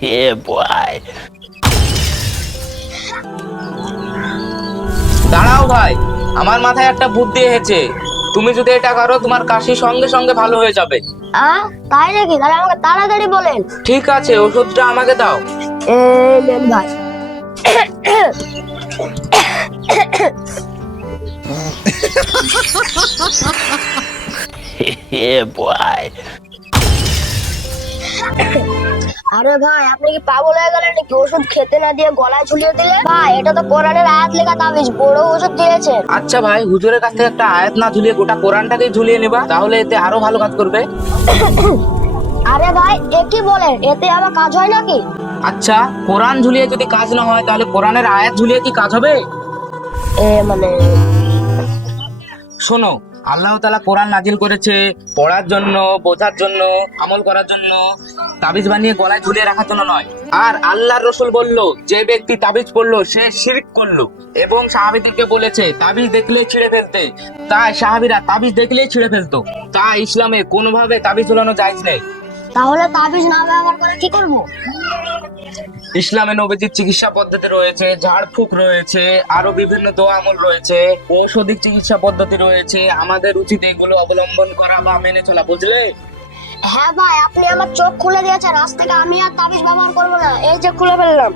Yeah, boy. দাঁড়াও ভাই, আমার মাথায় একটা বুদ্ধি এসেছে। তুমি যদি এটা করো তোমার কাশি সঙ্গে সঙ্গে ভালো হয়ে যাবে। তাই নাকি? তাহলে আমাকে তাড়াতাড়ি বলেন। ঠিক আছে, ওষুধটা আমাকে দাও। এই নেন ভাই। Yeah, boy. আরে ভাই, আপনি কি পাগল হয়ে গেলেন নাকি? ওষুধ খেতে না দিয়ে গলায় ঝুলিয়ে দিলেন? ভাই, এটা তো কোরআনের আয়াত লেখা তাবিজ, বড় ওষুধ দিয়েছেন। আচ্ছা ভাই, হুজুরের কাছ থেকে একটা আয়াত না ঝুলিয়ে গোটা কোরআনটাকে ঝুলিয়ে নেবা, তাহলে এতে আরো ভালো কাজ করবে। আরে ভাই, এ কি বলেন? এতে আবার কাজ হয় নাকি? আচ্ছা, কোরআন ঝুলিয়ে যদি কাজ না হয় তাহলে কোরআনের আয়াত ঝুলিয়ে কি কাজ হবে? মানে শোনো, আল্লাহ তাআলা কোরআন নাজিল করেছে পড়ার জন্য, বোঝার জন্য, আমল করার জন্য, তাবিজ বানিয়ে গলায় ঝুলিয়ে রাখার জন্য নয়। আর আল্লাহর রাসূল বলল, যে ব্যক্তি তাবিজ পড়লো সে শিরক করলো, এবং সাহাবীদেরকে বলেছে তাবিজ দেখলেই ছিঁড়ে ফেলতে। তাই সাহাবীরা তাবিজ দেখলেই ছিঁড়ে ফেলতো। তাই ইসলামে কোনোভাবে তাবিজ ঝুলানো জায়েজ নেই। তাহলে তাবিজ না ব্যবহার করে কি করব? ইসলামে নবীজির চিকিৎসা পদ্ধতি রয়েছে, ঝাড়ফুঁক রয়েছে, আরো বিভিন্ন দোয়া আমল রয়েছে, ঔষধিক চিকিৎসা পদ্ধতি রয়েছে। আমাদের উচিত এগুলো অবলম্বন করা বা মেনে চলা, বুঝলে? হ্যাঁ ভাই, আপনি আমার চোখ খুলে দিয়েছেন। আজ থেকে আমি আর তাবিজ ব্যবহার করবো না। এই যে খুলে ফেললাম।